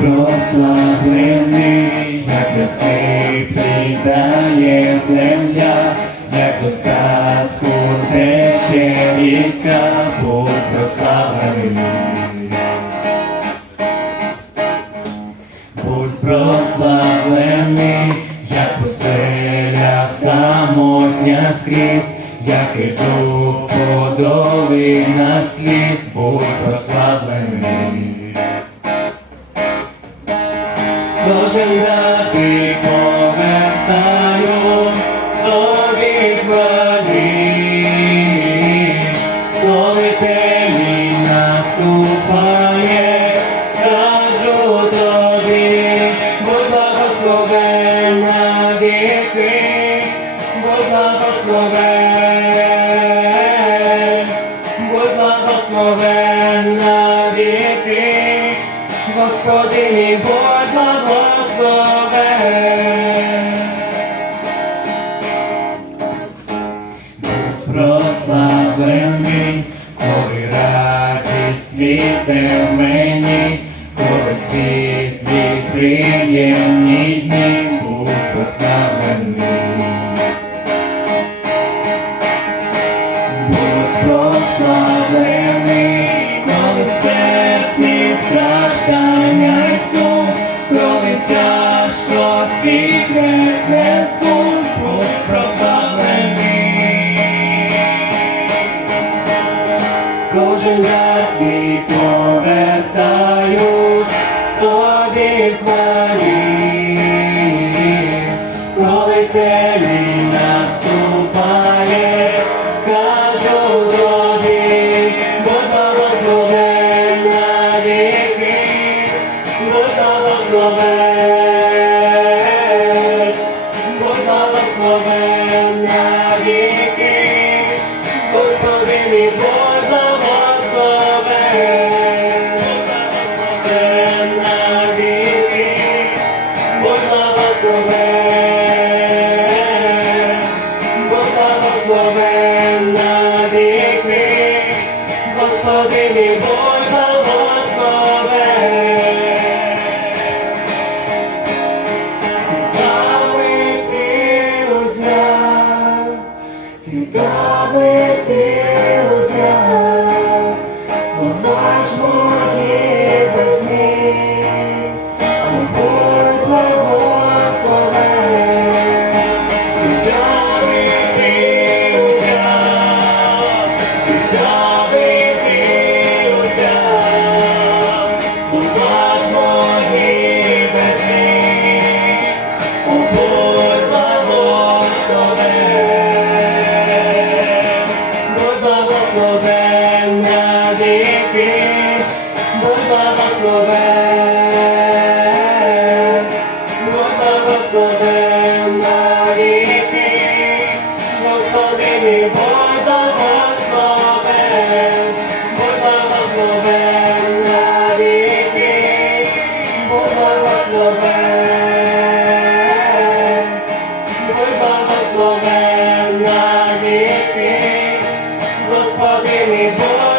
прославлений, як весни придає земля, як достатку тече ріка, Бог прославлений. Будь прославлений, як пустеля самотня скрізь, як іду по долинах сліз, будь прославлений. Кожен дати повертаю, тобі хвалі, коли темінь наступає, кажу. Господи мій будь благословен. Будь прославлений, коли радість світе мені, коли світлі приємні свій хрест несу, будь прославлений. Кожен дар твій тобі хвалі, коли темінь Господи благословенна віки, Господи мій Бог.